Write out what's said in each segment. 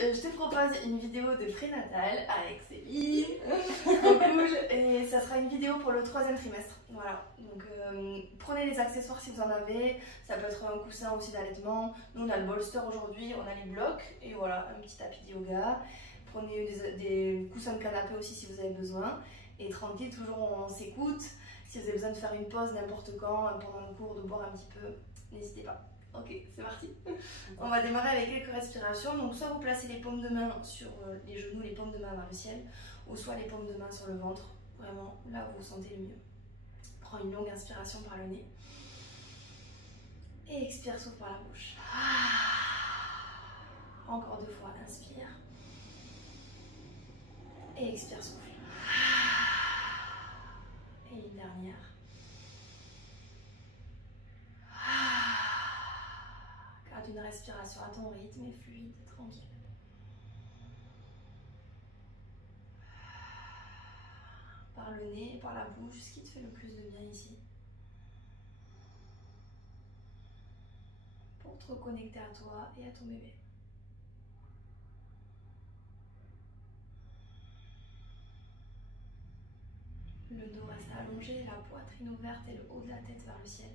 je te propose une vidéo de prénatal avec Céline, trop cool, et ça sera une vidéo pour le 3e trimestre, voilà. Donc prenez les accessoires si vous en avez, ça peut être un coussin aussi d'allaitement, nous on a le bolster aujourd'hui, on a les blocs, et voilà, un petit tapis de yoga, prenez des coussins de canapé aussi si vous avez besoin, et tranquille, toujours on s'écoute, si vous avez besoin de faire une pause n'importe quand, pendant le cours, de boire un petit peu, n'hésitez pas. Ok, c'est parti. On va démarrer avec quelques respirations. Donc soit vous placez les paumes de main sur les genoux, les paumes de main vers le ciel, ou soit les paumes de main sur le ventre, vraiment là où vous sentez le mieux. Prends une longue inspiration par le nez. Et expire, souffle par la bouche. Encore 2 fois, inspire. Et expire, souffle. Et une dernière. Garde une respiration à ton rythme et fluide, tranquille. Par le nez et par la bouche, ce qui te fait le plus de bien ici. Pour te reconnecter à toi et à ton bébé. Le dos reste allongé, la poitrine ouverte et le haut de la tête vers le ciel.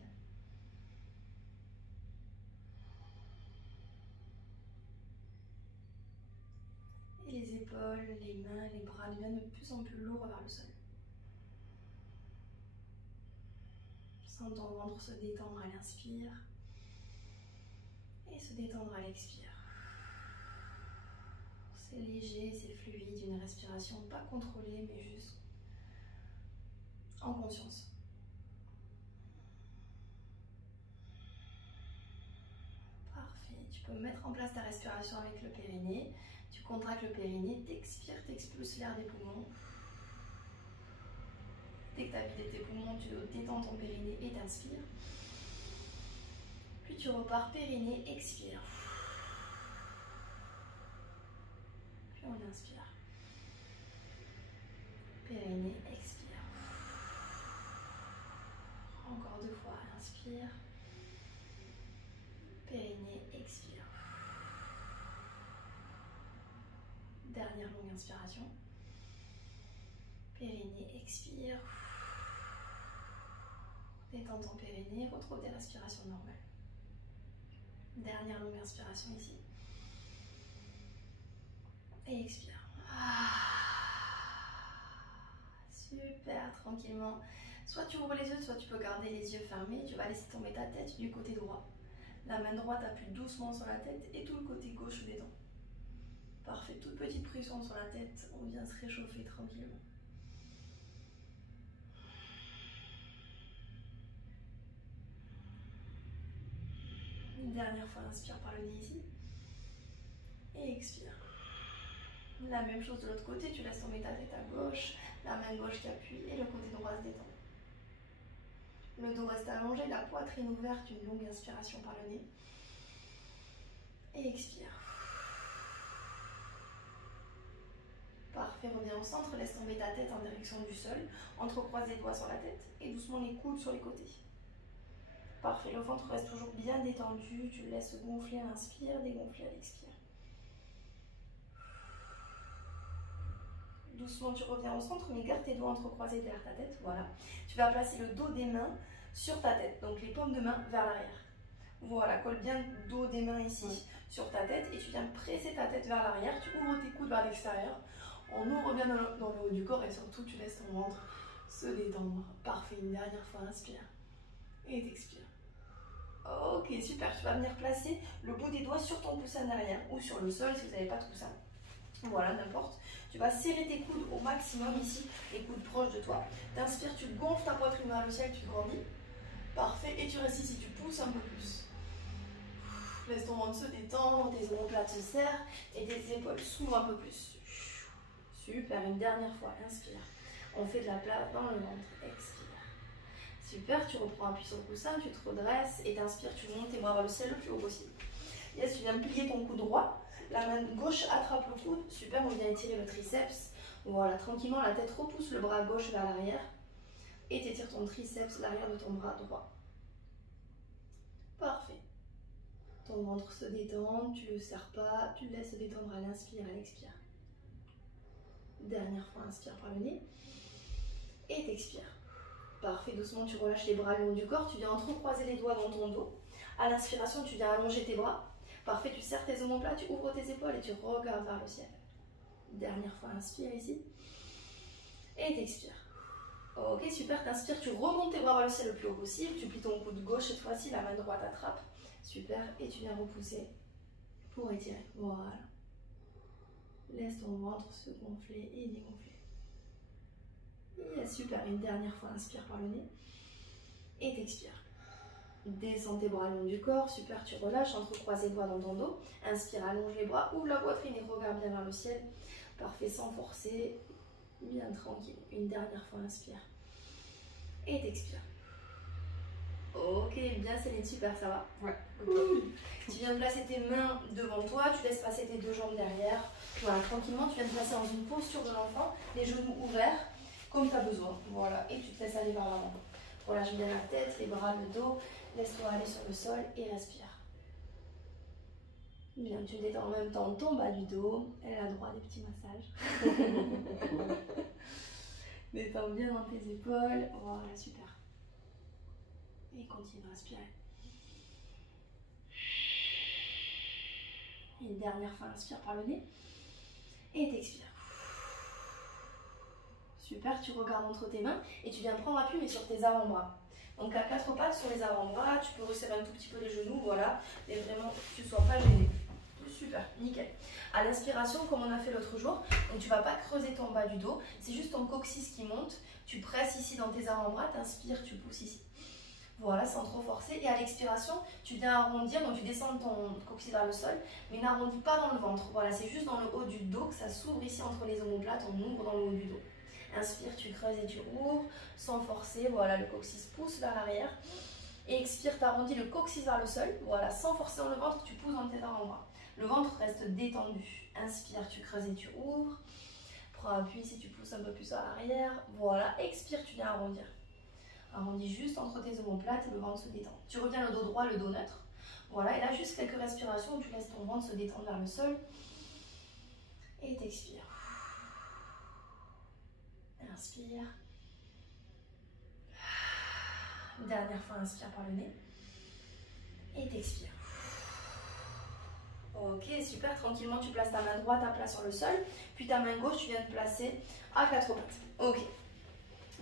Et les épaules, les mains, les bras deviennent de plus en plus lourds vers le sol. Sens ton ventre se détendre à l'inspire et se détendre à l'expire. C'est léger, c'est fluide, une respiration pas contrôlée mais juste en conscience. Parfait, tu peux mettre en place ta respiration avec le périnée. Tu contractes le périnée, t'expires, t'expulses l'air des poumons. Dès que tu as vidé tes poumons, tu détends ton périnée et t'inspires. Puis tu repars périnée, expire. Puis on inspire. Périnée, expire. Encore 2 fois, inspire. Périnée, expire. Dernière longue inspiration. Périnée, expire. Détends ton périnée, retrouve des respirations normales. Dernière longue inspiration ici. Et expire. Super, tranquillement. Soit tu ouvres les yeux, soit tu peux garder les yeux fermés. Tu vas laisser tomber ta tête du côté droit. La main droite appuie doucement sur la tête et tout le côté gauche se détend. Parfait, toute petite pression sur la tête. On vient se réchauffer tranquillement. Une dernière fois, inspire par le nez ici. Et expire. La même chose de l'autre côté, tu laisses tomber ta tête à gauche, la main gauche qui appuie et le côté droit se détend. Le dos reste allongé, la poitrine ouverte, une longue inspiration par le nez. Et expire. Parfait, reviens au centre, laisse tomber ta tête en direction du sol, entrecroise les doigts sur la tête et doucement les coudes sur les côtés. Parfait, le ventre reste toujours bien détendu, tu le laisses gonfler à l'inspire, dégonfler à l'expire. Doucement, tu reviens au centre, mais garde tes doigts entrecroisés derrière ta tête, voilà. Tu vas placer le dos des mains sur ta tête, donc les paumes de main vers l'arrière. Voilà, colle bien le dos des mains ici sur ta tête et tu viens presser ta tête vers l'arrière, tu ouvres tes coudes vers l'extérieur, on ouvre bien dans le haut du corps et surtout tu laisses ton ventre se détendre. Parfait, une dernière fois, inspire et t'expire. Ok, super, tu vas venir placer le bout des doigts sur ton coussin derrière ou sur le sol si vous n'avez pas de coussin. Voilà, n'importe. Tu vas serrer tes coudes au maximum ici, les coudes proches de toi. T'inspires, tu gonfles ta poitrine vers le ciel, tu grandis. Parfait, et tu restes ici, tu pousses un peu plus. Laisse ton ventre se détendre, tes omoplates se serrent et tes épaules s'ouvrent un peu plus. Super, une dernière fois, inspire. On fait de la place dans le ventre, expire. Super, tu reprends appui sur le coussin, tu te redresses et t'inspires, tu montes tes bras vers le ciel le plus haut possible. Yes, tu viens plier ton cou droit. La main gauche attrape le coude, super, on vient étirer le triceps. Voilà, tranquillement, la tête repousse le bras gauche vers l'arrière. Et tu étires ton triceps, l'arrière de ton bras droit. Parfait. Ton ventre se détend, tu le serres pas, tu le laisses se détendre à l'inspire, à l'expire. Dernière fois, inspire par le nez. Et t'expires. Parfait, doucement tu relâches les bras le long du corps, tu viens entrecroiser les doigts dans ton dos. À l'inspiration, tu viens allonger tes bras. Parfait, tu serres tes omoplates, tu ouvres tes épaules et tu regardes vers le ciel. Dernière fois, inspire ici. Et t'expires. Ok, super, t'inspires, tu remontes tes bras vers le ciel le plus haut possible. Tu plies ton coude gauche, cette fois-ci, la main droite attrape. Super, et tu viens repousser pour étirer. Voilà. Laisse ton ventre se gonfler et dégonfler. Yes, super, une dernière fois, inspire par le nez. Et t'expires. Descends tes bras le long du corps, super, tu relâches, entrecroise les doigts dans ton dos. Inspire, allonge les bras, ouvre la poitrine et regarde bien vers le ciel. Parfait, sans forcer, bien tranquille. Une dernière fois, inspire. Et t'expires. Ok, bien Céline, super, ça va? Ouais. Cool. Tu viens de placer tes mains devant toi, tu laisses passer tes deux jambes derrière. Voilà, tranquillement, tu viens de placer dans une posture de l'enfant, les genoux ouverts, comme tu as besoin. Voilà, et tu te laisses aller vers l'avant. Relâche bien la tête, les bras, le dos. Laisse-toi aller sur le sol et respire. Bien, tu détends en même temps ton bas du dos. Elle a droit à des petits massages. Détends bien dans tes épaules. Voilà, super. Et continue à respirer. Et une dernière fois, inspire par le nez. Et t'expires. Super, tu regardes entre tes mains et tu viens prendre appui mais sur tes avant-bras. Donc à quatre pattes sur les avant-bras, tu peux resserrer un tout petit peu les genoux, voilà, mais vraiment que tu ne sois pas gêné. Super, nickel. À l'inspiration, comme on a fait l'autre jour, donc tu ne vas pas creuser ton bas du dos, c'est juste ton coccyx qui monte, tu presses ici dans tes avant-bras, tu inspires, tu pousses ici. Voilà, sans trop forcer. Et à l'expiration, tu viens arrondir, donc tu descends ton coccyx vers le sol, mais n'arrondis pas dans le ventre. Voilà, c'est juste dans le haut du dos que ça s'ouvre ici entre les omoplates, on ouvre dans le haut du dos. Inspire, tu creuses et tu ouvres, sans forcer, voilà, le coccyx pousse vers l'arrière. Et expire, tu arrondis le coccyx vers le sol, voilà, sans forcer dans le ventre, tu pousses dans tes avant-bras. Le ventre reste détendu. Inspire, tu creuses et tu ouvres. Prends appui si tu pousses un peu plus à l'arrière. Voilà, expire, tu viens arrondir. Arrondis juste entre tes omoplates et le ventre se détend. Tu reviens le dos droit, le dos neutre. Voilà, et là, juste quelques respirations où tu laisses ton ventre se détendre vers le sol. Et t'expires. Inspire. Dernière fois, inspire par le nez. Et t'expires. Ok, super, tranquillement, tu places ta main droite à plat sur le sol. Puis ta main gauche, tu viens de placer à quatre pattes. Ok.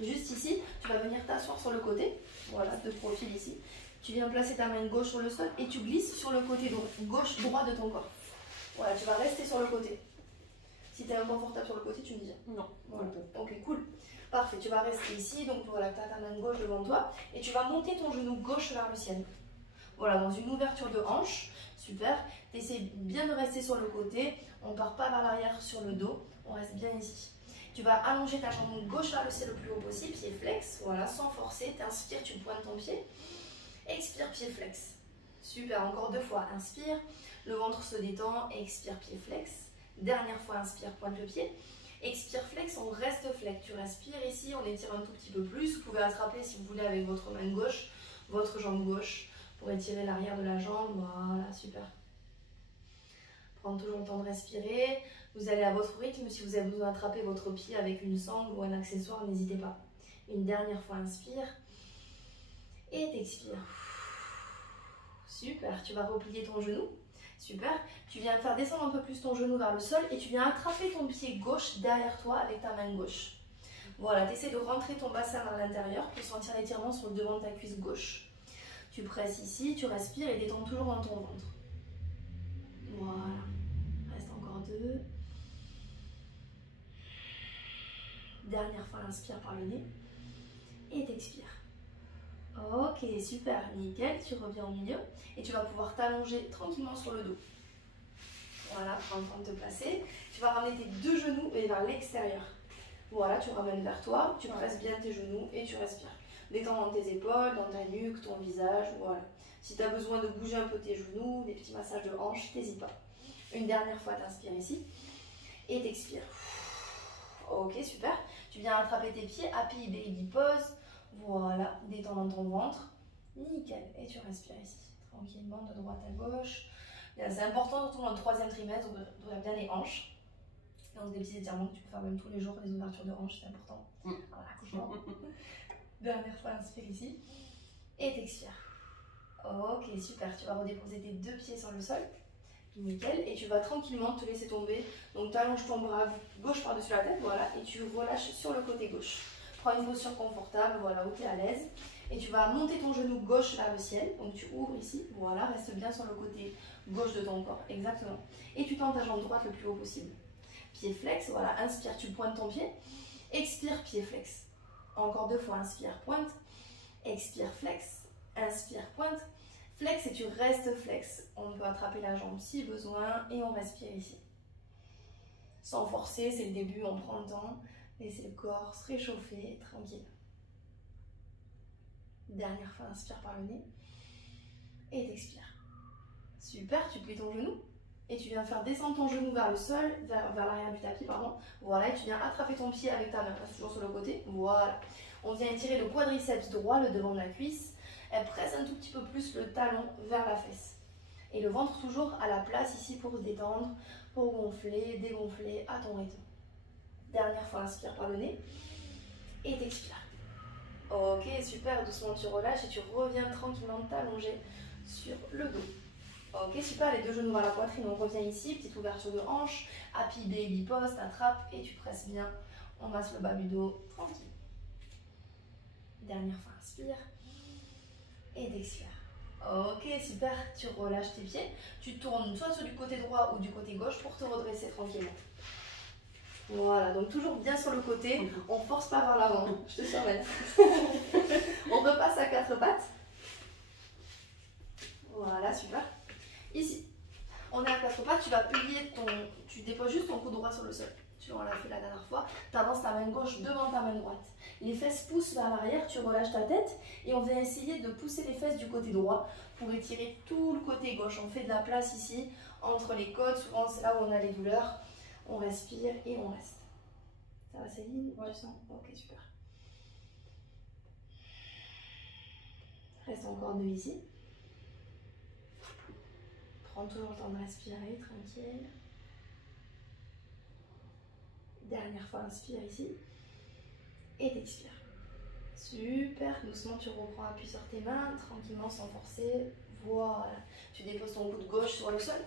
Juste ici, tu vas venir t'asseoir sur le côté. Voilà, de profil ici. Tu viens placer ta main gauche sur le sol et tu glisses sur le côté gauche-droit de ton corps. Voilà, tu vas rester sur le côté. Si tu es inconfortable sur le côté, tu me dis. Non. Voilà. Ok, cool. Parfait, tu vas rester ici. Donc voilà, tu as ta main gauche devant toi. Et tu vas monter ton genou gauche vers le ciel. Voilà, dans une ouverture de hanche. Super. Tu essaies bien de rester sur le côté. On ne part pas vers l'arrière sur le dos. On reste bien ici. Tu vas allonger ta jambe gauche vers le ciel le plus haut possible. Pied flex. Voilà, sans forcer. Tu inspires, tu pointes ton pied. Expire, pied flex. Super, encore deux fois. Inspire. Le ventre se détend. Expire, pied flex. Dernière fois, inspire, pointe le pied. Expire, flex, on reste flex. Tu respires ici, on étire un tout petit peu plus. Vous pouvez attraper, si vous voulez, avec votre main gauche, votre jambe gauche, pour étirer l'arrière de la jambe. Voilà, super. Prendre toujours le temps de respirer. Vous allez à votre rythme. Si vous avez besoin d'attraper votre pied avec une sangle ou un accessoire, n'hésitez pas. Une dernière fois, inspire. Et t'expires. Super, tu vas replier ton genou. Super, tu viens faire descendre un peu plus ton genou vers le sol et tu viens attraper ton pied gauche derrière toi avec ta main gauche. Voilà, tu essaies de rentrer ton bassin vers l'intérieur pour sentir l'étirement sur le devant de ta cuisse gauche. Tu presses ici, tu respires et détends toujours dans ton ventre. Voilà, reste encore deux. Dernière fois, inspire par le nez et t'expires. Ok, super, nickel, tu reviens au milieu et tu vas pouvoir t'allonger tranquillement sur le dos. Voilà, prends le temps de te placer. Tu vas ramener tes deux genoux et vers l'extérieur. Voilà, tu ramènes vers toi, tu presses bien tes genoux et tu respires. Détends dans tes épaules, dans ta nuque, ton visage, voilà. Si tu as besoin de bouger un peu tes genoux, des petits massages de hanches, n'hésite pas. Une dernière fois, t'inspires ici et t'expires. Ok, super. Tu viens attraper tes pieds, happy baby pose. Voilà, détends dans ton ventre. Nickel. Et tu respires ici, tranquillement de droite à gauche. C'est important, surtout dans le 3e trimestre, d'ouvrir bien les hanches. Donc des petits étirements que tu peux faire même tous les jours, les ouvertures de hanches, c'est important. Voilà, accouchement. Dernière fois, inspire ici. Et t'expires. Ok, super. Tu vas redéposer tes 2 pieds sur le sol. Nickel. Et tu vas tranquillement te laisser tomber. Donc tu allonges ton bras gauche par-dessus la tête, voilà, et tu relâches sur le côté gauche. Prends une posture confortable, voilà, où tu es à l'aise. Et tu vas monter ton genou gauche vers le ciel. Donc tu ouvres ici, voilà, reste bien sur le côté gauche de ton corps, exactement. Et tu tends ta jambe droite le plus haut possible. Pied flex, voilà, inspire, tu pointes ton pied. Expire, pied flex. Encore 2 fois, inspire, pointe. Expire, flex. Inspire, pointe. Flex et tu restes flex. On peut attraper la jambe si besoin et on respire ici. Sans forcer, c'est le début, on prend le temps. Laissez le corps se réchauffer, tranquille. Dernière fois, inspire par le nez. Et t'expires. Super, tu plies ton genou. Et tu viens faire descendre ton genou vers le sol, vers l'arrière du tapis, pardon. Voilà, et tu viens attraper ton pied avec ta main, toujours sur le côté. Voilà. On vient étirer le quadriceps droit, le devant de la cuisse. Elle presse un tout petit peu plus le talon vers la fesse. Et le ventre toujours à la place ici pour se détendre, pour gonfler, dégonfler à ton rythme. Dernière fois, inspire par le nez. Et t'expires. Ok, super, doucement tu relâches et tu reviens tranquillement t'allonger sur le dos. Ok, super, les 2 genoux vers la poitrine, on revient ici, petite ouverture de hanche, happy baby pose, t'attrapes et tu presses bien, on masse le bas du dos, tranquille. Dernière fois, inspire et t'expires. Ok, super, tu relâches tes pieds, tu tournes soit sur du côté droit ou du côté gauche pour te redresser tranquillement. Voilà, donc toujours bien sur le côté, on ne force pas vers l'avant, je te surveille. On repasse à 4 pattes. Voilà, super. Ici, on est à 4 pattes, tu vas plier tu déposes juste ton coude droit sur le sol. On l'a fait la dernière fois. Tu avances ta main gauche devant ta main droite. Les fesses poussent vers l'arrière, tu relâches ta tête et on vient essayer de pousser les fesses du côté droit pour étirer tout le côté gauche. On fait de la place ici entre les côtes, souvent c'est là où on a les douleurs. On respire et on reste. Ça va Céline? Ouais, je sens. Ok, super. Reste encore 2 ici. Prends toujours le temps de respirer, tranquille. Dernière fois, inspire ici. Et t'expires. Super, doucement tu reprends appui sur tes mains, tranquillement sans forcer. Voilà, tu déposes ton coude gauche sur le sol.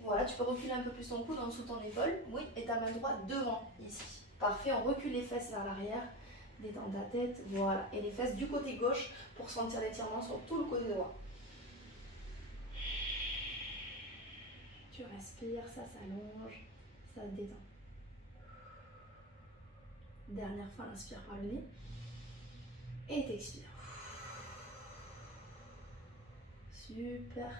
Voilà, tu peux reculer un peu plus ton coude en dessous de ton épaule. Oui, et ta main droite devant, ici. Parfait, on recule les fesses vers l'arrière. Détends ta tête, voilà. Et les fesses du côté gauche pour sentir l'étirement sur tout le côté droit. Tu respires, ça s'allonge, ça se détend. Dernière fois, inspire par le nez. Et t'expires. Super.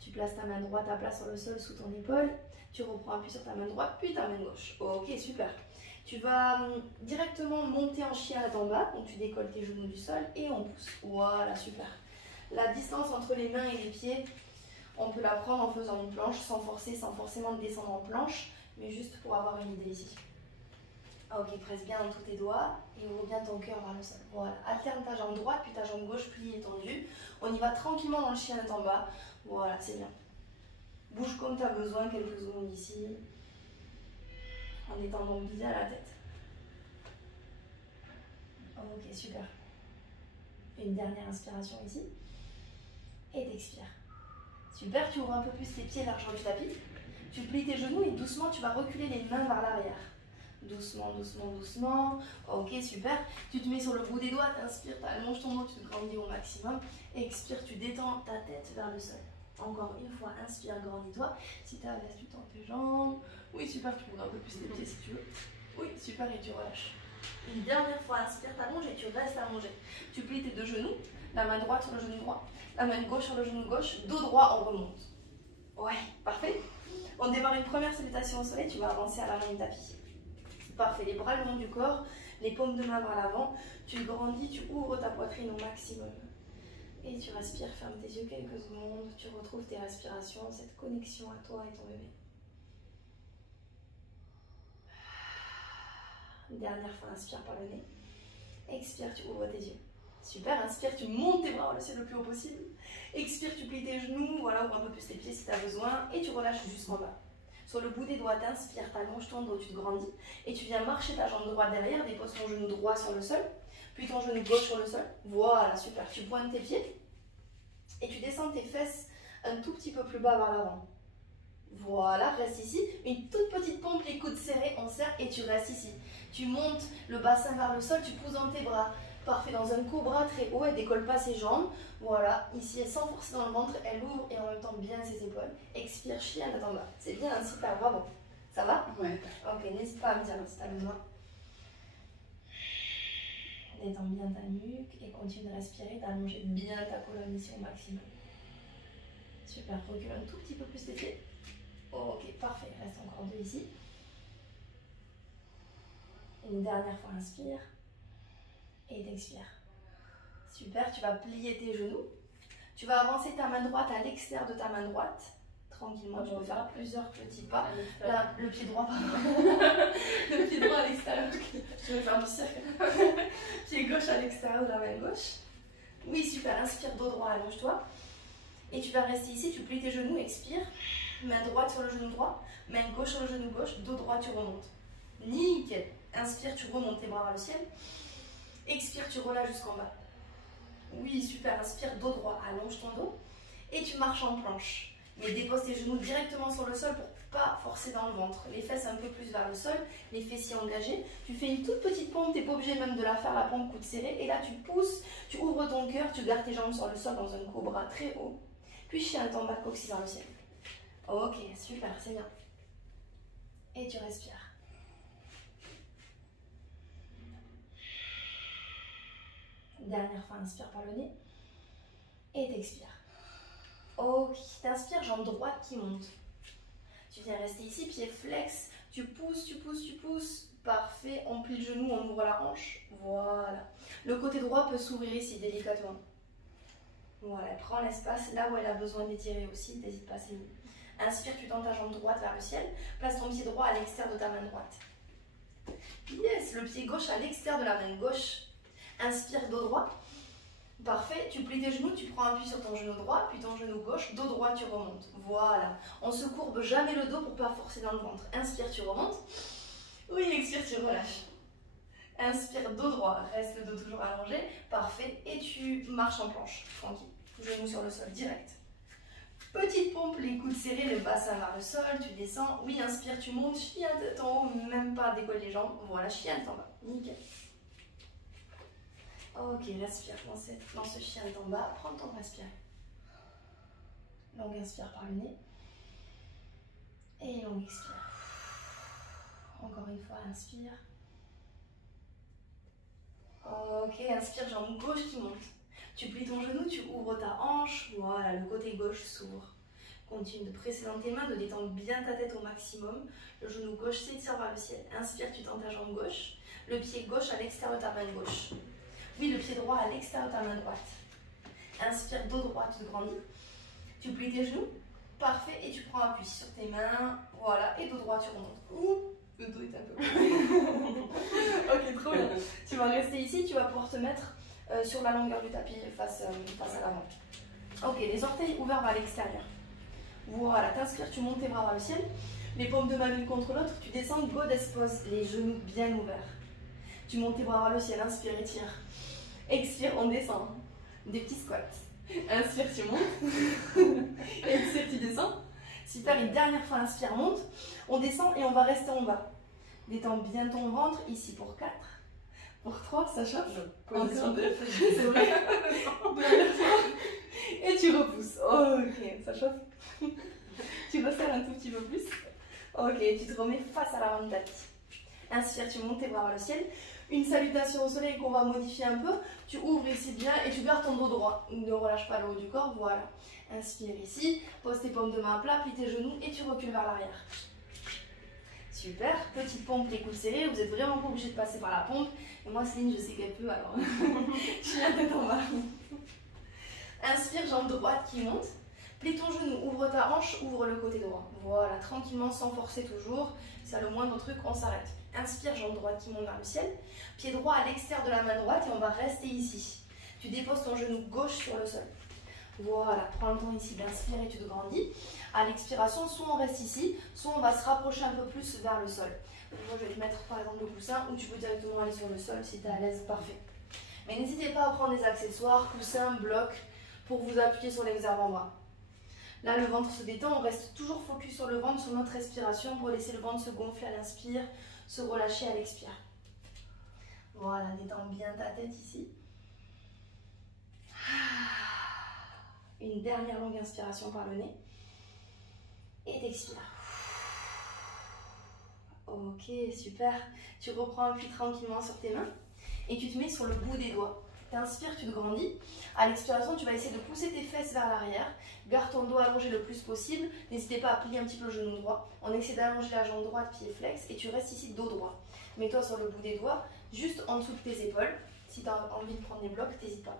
Tu places ta main droite à plat sur le sol sous ton épaule. Tu reprends appui sur ta main droite, puis ta main gauche. Ok, super. Tu vas directement monter en chien à en bas. Donc tu décolles tes genoux du sol et on pousse. Voilà, super. La distance entre les mains et les pieds, on peut la prendre en faisant une planche sans forcer, sans forcément descendre en planche, mais juste pour avoir une idée ici. Ok, presse bien dans tous tes doigts et ouvre bien ton cœur vers le sol. Voilà, alterne ta jambe droite puis ta jambe gauche pliée et tendue. On y va tranquillement dans le chien en bas. Voilà, c'est bien. Bouge comme tu as besoin, quelques secondes ici. En étendant bien la tête. Ok, super. Une dernière inspiration ici. Et t'expires. Super, tu ouvres un peu plus tes pieds largeur du tapis. Tu plies tes genoux et doucement tu vas reculer les mains vers l'arrière. Doucement, doucement, doucement. Ok, super. Tu te mets sur le bout des doigts, t'inspires, t'allonges ton dos, tu te grandis au maximum. Expire, tu détends ta tête vers le sol. Encore une fois, inspire, grandis-toi. Si tu as l'aise, tu tends tes jambes. Oui, super, tu ouvres un peu plus tes pieds si tu veux. Oui, super, et tu relâches. Une dernière fois, inspire, t'allonges et tu restes allongé. Tu plies tes 2 genoux, la main droite sur le genou droit, la main gauche sur le genou gauche, dos droit, on remonte. Ouais, parfait. On démarre une première salutation au soleil, tu vas avancer à l'avant du tapis. Parfait, les bras le long du corps, les paumes de main vers l'avant, tu grandis, tu ouvres ta poitrine au maximum. Et tu respires, ferme tes yeux quelques secondes, tu retrouves tes respirations, cette connexion à toi et ton bébé. Dernière fois, inspire par le nez. Expire, tu ouvres tes yeux. Super, inspire, tu montes tes bras vers le ciel le plus haut possible. Expire, tu plies tes genoux, voilà, ouvre un peu plus tes pieds si tu as besoin. Et tu relâches jusqu'en bas. Sur le bout des doigts, t'inspires, t'allonges ton dos, tu te grandis. Et tu viens marcher ta jambe droite derrière, dépose ton genou droit sur le sol. Puis ton genou gauche sur le sol. Voilà, super. Tu pointes tes pieds. Et tu descends tes fesses un tout petit peu plus bas vers l'avant. Voilà, reste ici. Une toute petite pompe, les coudes serrés, on serre et tu restes ici. Tu montes le bassin vers le sol, tu pousses dans tes bras. Parfait, dans un cobra très haut, elle décolle pas ses jambes. Voilà, ici, elle sans forcer dans le ventre, elle ouvre et en même temps bien ses épaules. Expire, chien, en bas. C'est bien, super, bravo. Ça va? Ouais. Ok, n'hésite pas à me dire si tu as besoin. Détends bien ta nuque et continue de respirer, d'allonger bien ta colonne ici au maximum. Super, recule un tout petit peu plus tes pieds. Ok, parfait, reste encore deux ici. Une dernière fois, inspire. Et t'expires. Super, tu vas plier tes genoux. Tu vas avancer ta main droite à l'extérieur de ta main droite. Tranquillement, tu peux faire plusieurs petits pas. Là, le pied droit, pardon. Le pied droit à l'extérieur. Je vais faire du cercle. Pied gauche à l'extérieur de la main gauche. Oui, super, inspire, dos droit, allonge-toi. Et tu vas rester ici, tu plies tes genoux, expire. Main droite sur le genou droit, main gauche sur le genou gauche, dos droit, tu remontes. Nickel. Inspire, tu remontes tes bras vers le ciel. Expire, tu relâches jusqu'en bas. Oui, super. Inspire, dos droit, allonge ton dos. Et tu marches en planche. Mais dépose tes genoux directement sur le sol pour pas forcer dans le ventre. Les fesses un peu plus vers le sol, les fessiers engagés. Tu fais une toute petite pompe, tu n'es pas obligé même de la faire, la pompe coude serré. Et là, tu pousses, tu ouvres ton cœur, tu gardes tes jambes sur le sol dans un cobra très haut. Puis chien en bas, coccyx vers le ciel. Ok, super, c'est bien. Et tu respires. Dernière fois, inspire par le nez. Et t'expires. Ok, t'inspires, jambe droite qui monte. Tu viens rester ici, pied flex. Tu pousses, tu pousses, tu pousses. Parfait, on plie le genou, on ouvre la hanche. Voilà. Le côté droit peut s'ouvrir ici, délicatement. Voilà, prends l'espace là où elle a besoin d'étirer aussi. N'hésite pas, c'est mieux. Inspire, tu tends ta jambe droite vers le ciel. Place ton pied droit à l'extérieur de ta main droite. Yes, le pied gauche à l'extérieur de la main gauche. Inspire, dos droit. Parfait, tu plies tes genoux, tu prends appui sur ton genou droit, puis ton genou gauche, dos droit, tu remontes. Voilà, on se courbe jamais le dos pour ne pas forcer dans le ventre. Inspire, tu remontes. Oui, expire, tu relâches. Inspire, dos droit, reste le dos toujours allongé. Parfait, et tu marches en planche, tranquille. Genou sur le sol, direct. Petite pompe, les coudes serrés, le bassin vers le sol, tu descends. Oui, inspire, tu montes, chien tête en haut, même pas décolle les jambes. Voilà, chien tête en bas, nickel. Ok, respire dans ce chien en bas. Prends le temps de respirer. Longue inspire par le nez. Et longue expire. Encore une fois, inspire. Ok, inspire, jambe gauche qui monte. Tu plies ton genou, tu ouvres ta hanche. Voilà, le côté gauche s'ouvre. Continue de presser dans tes mains, de détendre bien ta tête au maximum. Le genou gauche s'étire vers le ciel. Inspire, tu tends ta jambe gauche. Le pied gauche à l'extérieur de ta main gauche. Oui, le pied droit à l'extérieur de ta main droite. Inspire, dos droit, tu te grandis. Tu plies tes genoux. Parfait. Et tu prends appui sur tes mains. Voilà. Et dos droit, tu remontes. Ouh, le dos est un peu... Ok, trop bien. Tu vas rester ici. Tu vas pouvoir te mettre sur la longueur du tapis face à l'avant. Ok, les orteils ouverts vers l'extérieur. Voilà, t'inspires, tu montes tes bras vers le ciel. Les paumes de main l'une contre l'autre. Tu descends, goddess pose, les genoux bien ouverts. Tu montes tes bras vers le ciel. Inspire, étire. Expire, on descend. Des petits squats. Inspire, tu montes. Expire, tu descends. Super, une dernière fois, inspire, monte. On descend et on va rester en bas. Détends bien ton ventre, ici pour 4. Pour 3, ça chauffe. Encore 2. C'est vrai. Dernière fois. Et tu repousses. Ok, ça chauffe. Tu resserres un tout petit peu plus. Ok, tu te remets face à l'avant du tapis. Inspire, tu montes tes bras vers le ciel. Une salutation au soleil qu'on va modifier un peu. Tu ouvres ici bien et tu gardes ton dos droit. Ne relâche pas le haut du corps, voilà. Inspire ici, pose tes paumes de main à plat, plie tes genoux et tu recules vers l'arrière. Super, petite pompe, les coudes serrés. Vous n'êtes vraiment pas obligé de passer par la pompe. Et moi, Céline, je sais qu'elle peut, alors je suis la tête en bas. Inspire, jambe droite qui monte. Plie ton genou, ouvre ta hanche, ouvre le côté droit. Voilà, tranquillement, sans forcer toujours. C'est le moindre truc, on s'arrête. Inspire, jambe droite qui monte vers le ciel. Pied droit à l'extérieur de la main droite et on va rester ici. Tu Tu déposes ton genou gauche sur le sol. Voilà, prends le temps ici d'inspirer et tu te grandis. À l'expiration, soit on reste ici, soit on va se rapprocher un peu plus vers le sol. Donc moi, je vais te mettre par exemple le coussin ou tu peux directement aller sur le sol si tu es à l'aise, parfait. Mais n'hésitez pas à prendre des accessoires, coussins, blocs pour vous appuyer sur les avant-bras. Là, le ventre se détend, on reste toujours focus sur le ventre, sur notre respiration pour laisser le ventre se gonfler à l'inspire, se relâcher à l'expire. Voilà, détends bien ta tête ici. Une dernière longue inspiration par le nez. Et t'expires. Ok, super. Tu reprends appui tranquillement sur tes mains et tu te mets sur le bout des doigts. Tu inspires, tu te grandis. À l'expiration, tu vas essayer de pousser tes fesses vers l'arrière. Garde ton dos allongé le plus possible. N'hésitez pas à plier un petit peu le genou droit. On essaie d'allonger la jambe droite, pied flex. Et tu restes ici dos droit. Mets-toi sur le bout des doigts, juste en dessous de tes épaules. Si tu as envie de prendre des blocs, n'hésite pas.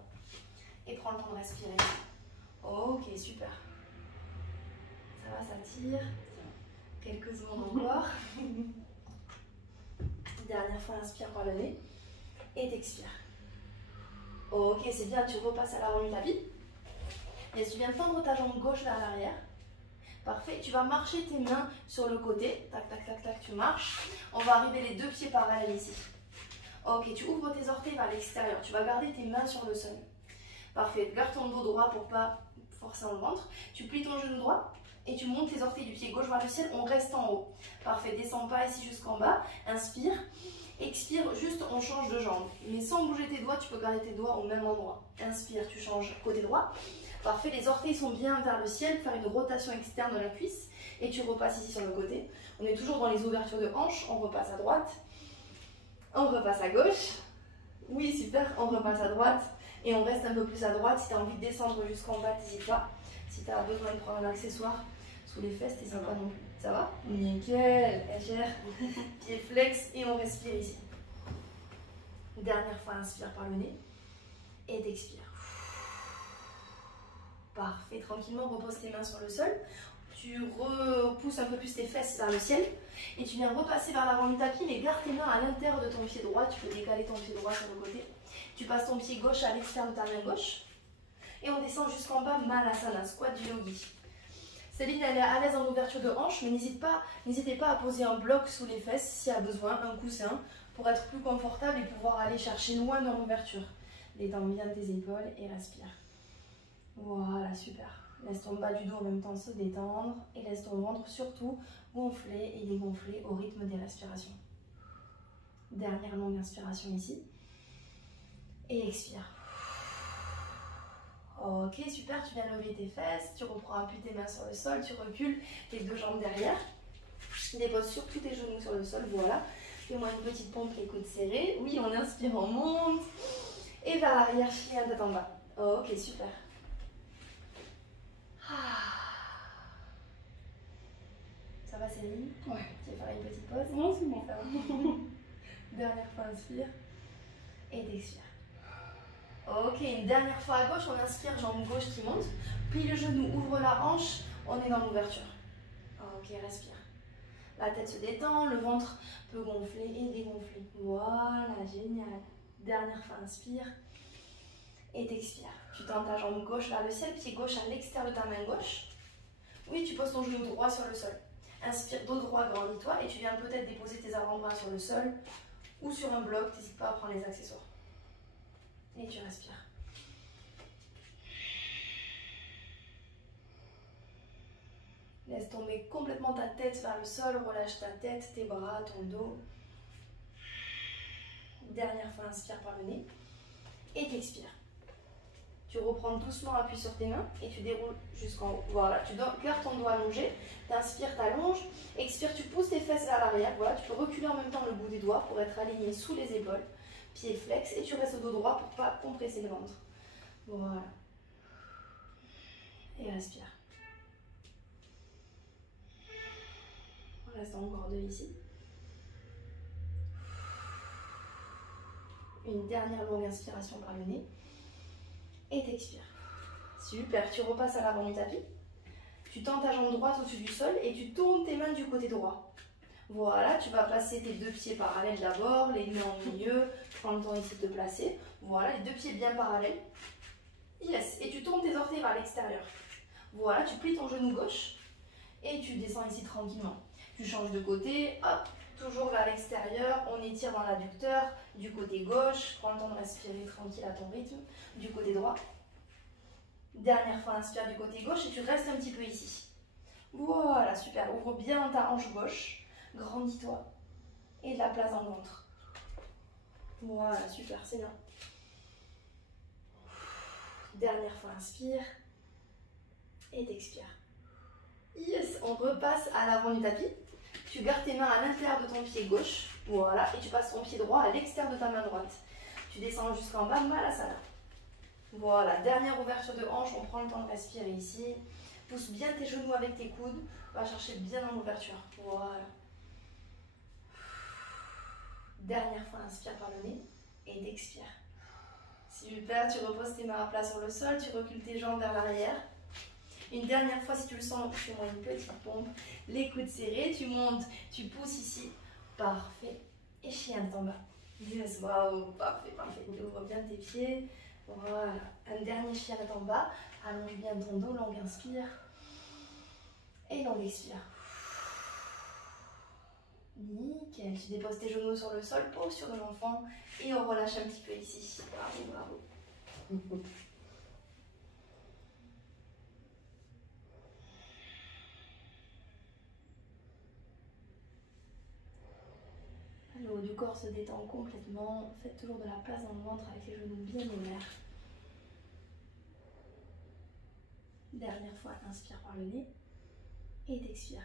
Et prends le temps de respirer. Ok, super. Ça va, ça tire. Quelques secondes encore. Dernière fois, inspire par le nez. Et t'expires. Ok, c'est bien, tu repasses à l'avant du tapis. Et tu viens tendre ta jambe gauche vers l'arrière. Parfait, tu vas marcher tes mains sur le côté. Tac, tac, tac, tac, tu marches. On va arriver les deux pieds parallèles ici. Ok, tu ouvres tes orteils vers l'extérieur. Tu vas garder tes mains sur le sol. Parfait, garde ton dos droit pour pas forcer dans le ventre. Tu plies ton genou droit et tu montes tes orteils du pied gauche vers le ciel. On reste en haut. Parfait, descends pas ici jusqu'en bas. Inspire. Expire, juste on change de jambe. Mais sans bouger tes doigts, tu peux garder tes doigts au même endroit. Inspire, tu changes côté droit. Parfait, les orteils sont bien vers le ciel. Faire une rotation externe de la cuisse. Et tu repasses ici sur le côté. On est toujours dans les ouvertures de hanches. On repasse à droite. On repasse à gauche. Oui, super. On repasse à droite. Et on reste un peu plus à droite. Si tu as envie de descendre jusqu'en bas, n'hésite pas. Si tu as besoin de prendre un accessoire sous les fesses, n'hésite pas non plus. Ça va? Nickel, légère. Pied flex et on respire ici. Dernière fois, inspire par le nez. Et t'expire. Parfait, tranquillement, repose tes mains sur le sol. Tu repousses un peu plus tes fesses vers le ciel. Et tu viens repasser vers l'avant du tapis, mais garde tes mains à l'intérieur de ton pied droit. Tu peux décaler ton pied droit sur le côté. Tu passes ton pied gauche à l'extérieur de ta main gauche. Et on descend jusqu'en bas, Malasana, squat du yogi. Céline, elle est à l'aise en ouverture de hanche, mais n'hésitez pas à poser un bloc sous les fesses s'il y a besoin, un coussin, pour être plus confortable et pouvoir aller chercher loin dans l'ouverture. Détends bien tes épaules et respire. Voilà, super. Laisse ton bas du dos en même temps se détendre et laisse ton ventre surtout gonfler et dégonfler au rythme des respirations. Dernière longue inspiration ici. Et expire. Ok, super, tu viens lever tes fesses, tu reprends appui tes mains sur le sol, tu recules tes deux jambes derrière. Dépose surtout tes genoux sur le sol, voilà. Fais-moi une petite pompe, les coudes serrés. Oui, on inspire, on monte. Et vers l'arrière, chien tête en bas. Ok, super. Ça va Céline? Ouais. Tu veux faire une petite pause? Non, c'est bon. Ça va. Dernière fois, inspire. Et t'expire. Ok, une dernière fois à gauche, on inspire, jambe gauche qui monte. Plie le genou, ouvre la hanche, on est dans l'ouverture. Ok, respire. La tête se détend, le ventre peut gonfler et dégonfler. Voilà, génial. Dernière fois, inspire. Et t'expires. Tu tends ta jambe gauche vers le ciel, pied gauche à l'extérieur de ta main gauche. Oui, tu poses ton genou droit sur le sol. Inspire, dos droit, grandis-toi et tu viens peut-être déposer tes avant-bras sur le sol ou sur un bloc, n'hésite pas à prendre les accessoires. Et tu respires. Laisse tomber complètement ta tête vers le sol, relâche ta tête, tes bras, ton dos. Dernière fois, inspire par le nez et t'expires. Tu reprends doucement appui sur tes mains et tu déroules jusqu'en haut. Voilà, tu gardes ton dos allongé, t'inspires, t'allonges, expire, tu pousses tes fesses vers l'arrière. Voilà, tu peux reculer en même temps le bout des doigts pour être aligné sous les épaules. Pied flex et tu restes au dos droit pour ne pas compresser le ventre. Voilà. Et respire. On reste encore deux ici. Une dernière longue inspiration par le nez. Et t'expires. Super, tu repasses à l'avant du tapis. Tu tends ta jambe droite au-dessus du sol et tu tournes tes mains du côté droit. Voilà, tu vas placer tes deux pieds parallèles d'abord, les mains au milieu. Prends le temps ici de te placer. Voilà, les deux pieds bien parallèles. Yes, et tu tournes tes orteils vers l'extérieur. Voilà, tu plies ton genou gauche et tu descends ici tranquillement. Tu changes de côté, hop, toujours vers l'extérieur. On étire dans l'adducteur du côté gauche. Prends le temps de respirer tranquille à ton rythme. Du côté droit. Dernière fois, inspire du côté gauche et tu restes un petit peu ici. Voilà, super. Ouvre bien ta hanche gauche. Grandis-toi. Et de la place dans le ventre. Voilà, super, c'est bien. Dernière fois, inspire. Et t'expires. Yes, on repasse à l'avant du tapis. Tu gardes tes mains à l'intérieur de ton pied gauche. Voilà, et tu passes ton pied droit à l'extérieur de ta main droite. Tu descends jusqu'en bas, Malasana. Voilà, dernière ouverture de hanche, on prend le temps de respirer ici. Pousse bien tes genoux avec tes coudes. Va chercher bien dans l'ouverture. Voilà. Dernière fois, inspire par le nez et t'expires. Super, tu reposes tes mains à plat sur le sol, tu recules tes jambes vers l'arrière. Une dernière fois, si tu le sens, fais-moi une petite pompe. Les coudes serrés, tu montes, tu pousses ici. Parfait. Et chien en bas. Yes, waouh, parfait, parfait. Ouvre bien tes pieds. Voilà. Un dernier chien en bas. Allonge bien ton dos, longue inspire. Et longue expire. Nickel. Tu déposes tes genoux sur le sol, posture de l'enfant. Et on relâche un petit peu ici. Bravo, bravo. Le haut du corps se détend complètement. Faites toujours de la place dans le ventre avec les genoux bien ouverts. Dernière fois, inspire par le nez et t'expire.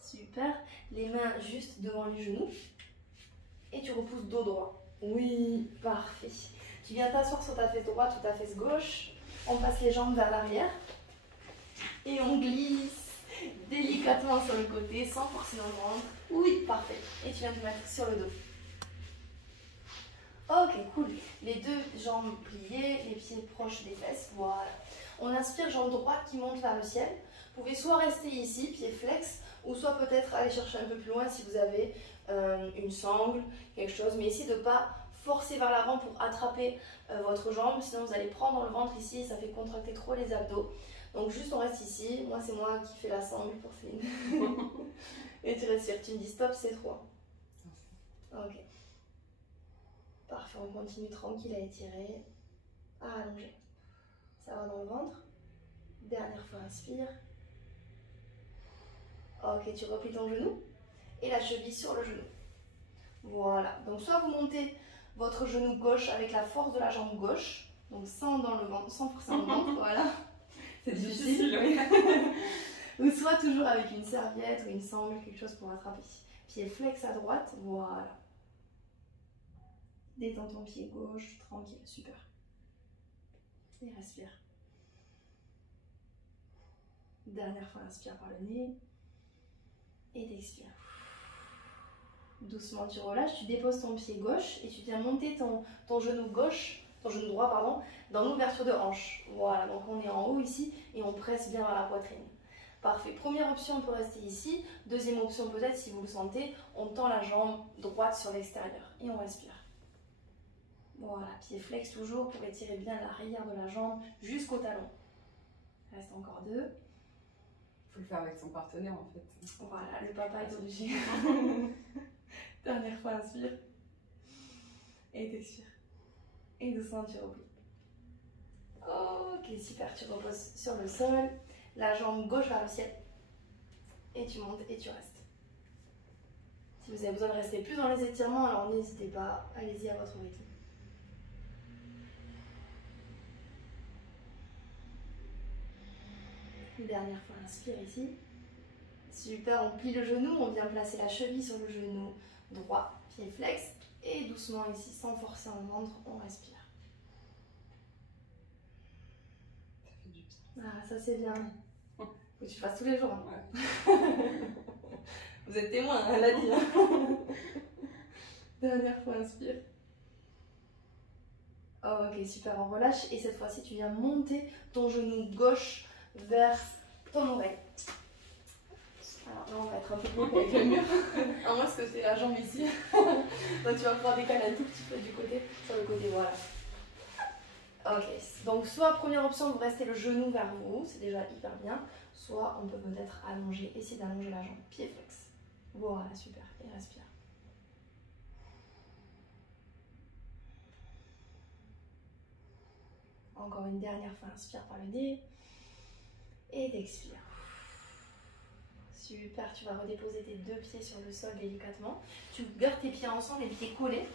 Super. Les mains juste devant les genoux. Et tu repousses dos droit. Oui, parfait. Tu viens t'asseoir sur ta fesse droite ou ta fesse gauche. On passe les jambes vers l'arrière. Et on glisse délicatement sur le côté sans forcer dans le ventre. Oui, parfait. Et tu viens te mettre sur le dos. Ok, cool. Les deux jambes pliées, les pieds proches des fesses. Voilà. On inspire, jambe droite qui monte vers le ciel. Vous pouvez soit rester ici, pied flex, ou soit peut-être aller chercher un peu plus loin si vous avez une sangle, quelque chose. Mais ici, de ne pas forcer vers l'avant pour attraper votre jambe. Sinon, vous allez prendre le ventre ici et ça fait contracter trop les abdos. Donc juste on reste ici. Moi, c'est moi qui fais la sangle pour Céline. Et tu respires. Tu me dis stop, c'est 3. Ok. Parfait, on continue tranquille à étirer, à allonger. Ça va dans le ventre. Dernière fois, inspire. Ok, tu replies ton genou et la cheville sur le genou. Voilà, donc soit vous montez votre genou gauche avec la force de la jambe gauche, donc sans dans le ventre, sans forcer dans le ventre, voilà. C'est difficile. Ou soit toujours avec une serviette ou une sangle, quelque chose pour attraper. Pied flex à droite, voilà. Détends ton pied gauche, tranquille, super. Et respire. Dernière fois, inspire par le nez. Et t'expires. Doucement, tu relâches, tu déposes ton pied gauche et tu viens monter ton genou gauche, ton genou droit, pardon, dans l'ouverture de hanche. Voilà, donc on est en haut ici et on presse bien vers la poitrine. Parfait. Première option, on peut rester ici. Deuxième option, peut-être, si vous le sentez, on tend la jambe droite sur l'extérieur et on respire. Voilà, pied flex toujours pour étirer bien l'arrière de la jambe jusqu'au talon. Reste encore 2. Il faut le faire avec son partenaire en fait. Voilà, le papa est obligé. Dernière fois, inspire. Et t'expire. Et doucement, tu replies. Ok, super, tu reposes sur le sol. La jambe gauche vers le ciel. Et tu montes et tu restes. Si vous avez besoin de rester plus dans les étirements, alors n'hésitez pas, allez-y à votre rythme. Dernière fois, inspire ici. Super, on plie le genou, on vient placer la cheville sur le genou droit, pied flex. Et doucement ici, sans forcer en ventre, on respire. Ça fait du bien. Ah, ça c'est bien. Faut que tu fasses tous les jours. Ouais. Vous êtes témoin, elle a dit. Hein. Dernière fois, inspire. Oh, ok, super, on relâche. Et cette fois-ci, tu viens monter ton genou gauche vers ton oreille. Alors là, on va être un peu bloqué avec le mur. À moins que c'est la jambe ici. Donc tu vas pouvoir décaler un tout petit peu du côté, sur le côté, voilà. Ok, donc soit première option, vous restez le genou vers vous, c'est déjà hyper bien. Soit on peut peut-être allonger, essayer d'allonger la jambe, pied flex. Voilà, super, et respire. Encore une dernière fois, inspire par le nez et d'expire. Super, tu vas redéposer tes deux pieds sur le sol délicatement. Tu gardes tes pieds ensemble, les pieds collés.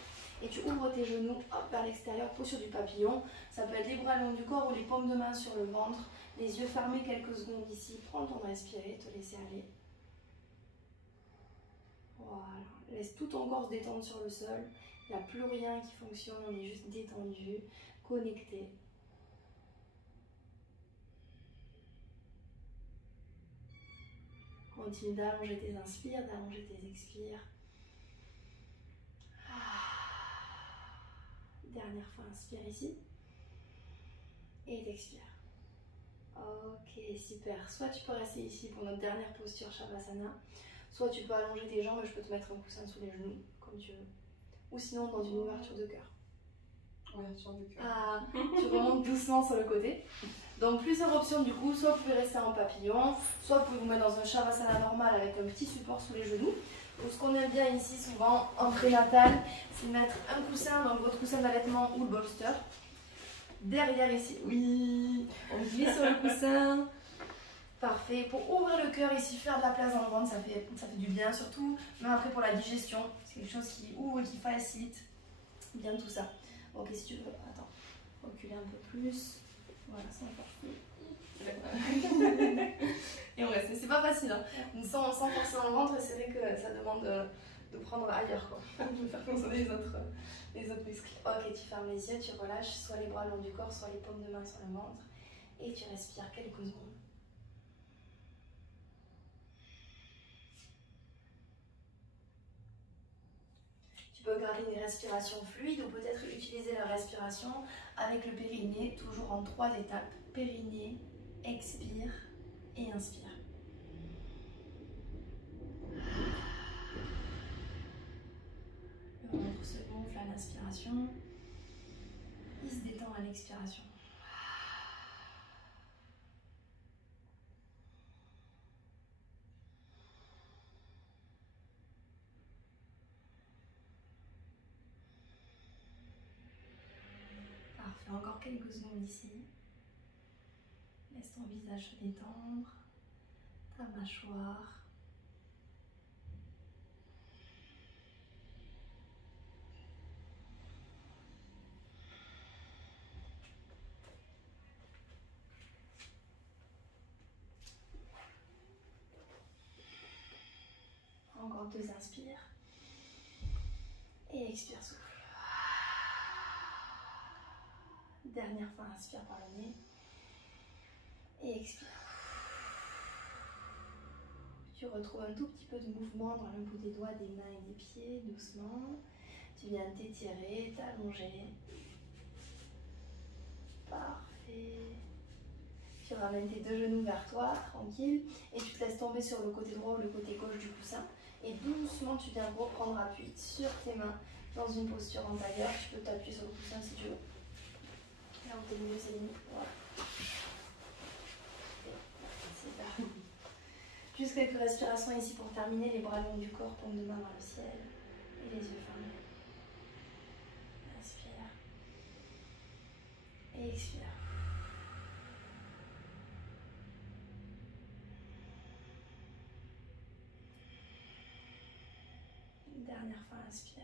Et tu ouvres tes genoux hop, vers l'extérieur, posture du papillon. Ça peut être les bras le long du corps ou les paumes de main sur le ventre. Les yeux fermés quelques secondes ici. Prends le temps de respirer, te laisser aller. Voilà. Laisse tout ton corps se détendre sur le sol. Il n'y a plus rien qui fonctionne, on est juste détendu, connecté. Continue d'allonger tes inspires, d'allonger tes expires. Dernière fois, inspire ici. Et t'expires. Ok, super. Soit tu peux rester ici pour notre dernière posture Shavasana. Soit tu peux allonger tes jambes et je peux te mettre un coussin sous les genoux, comme tu veux. Ou sinon dans une ouverture de cœur. Ouverture de cœur. Ah, tu remontes doucement sur le côté. Donc plusieurs options du coup, soit vous pouvez rester en papillon, soit vous pouvez vous mettre dans un Shavasana normal avec un petit support sous les genoux. Donc ce qu'on aime bien ici souvent en prénatal, c'est mettre un coussin, donc votre coussin d'allaitement ou le bolster. Derrière ici, oui, on glisse sur le coussin. Parfait. Pour ouvrir le cœur ici, faire de la place dans le ventre, ça fait du bien surtout. Même après pour la digestion, c'est quelque chose qui ouvre et qui facilite bien tout ça. Ok, si tu veux, attends, reculer un peu plus. Voilà, sans forcer. Et on reste. C'est pas facile, hein. Sans forcer dans le ventre, c'est vrai que ça demande de prendre ailleurs, quoi. De faire fonctionner les autres muscles. Ok, tu fermes les yeux, tu relâches soit les bras le long du corps, soit les paumes de main sur le ventre. Et tu respires quelques secondes. Tu peux garder une respiration fluide ou peut-être utiliser la respiration avec le périnée, toujours en 3 étapes. Périnée, expire et inspire. Le ventre se gonfle à l'inspiration, il se détend à l'expiration. Parfait, encore quelques secondes ici. Laisse ton visage se détendre, ta mâchoire. Encore 2 inspires. Et expire, souffle. Dernière fois, inspire par le nez. Et expire. Tu retrouves un tout petit peu de mouvement dans le bout des doigts, des mains et des pieds, doucement. Tu viens t'étirer, t'allonger. Parfait. Tu ramènes tes 2 genoux vers toi, tranquille. Et tu te laisses tomber sur le côté droit ou le côté gauche du coussin. Et doucement, tu viens reprendre appui sur tes mains dans une posture antérieure. Tu peux t'appuyer sur le coussin si tu veux. Là où t'es mieux, c'est limite. Voilà. C'est parti. Juste quelques respirations ici pour terminer. Les bras longs du corps, paume de main vers le ciel. Et les yeux fermés. Inspire. Et expire. Dernière fois, inspire.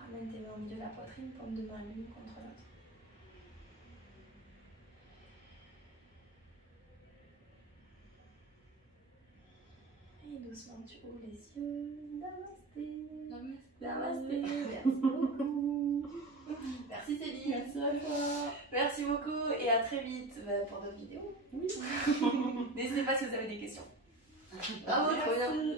Ramène tes mains au milieu de la poitrine, paume de main l'une contre l'autre. Et doucement, tu ouvres les yeux. Namasté. Namasté. Merci beaucoup. Merci Céline. Merci à toi. Merci beaucoup et à très vite pour d'autres vidéos. Oui. N'hésitez pas si vous avez des questions. Bravo, trop bien.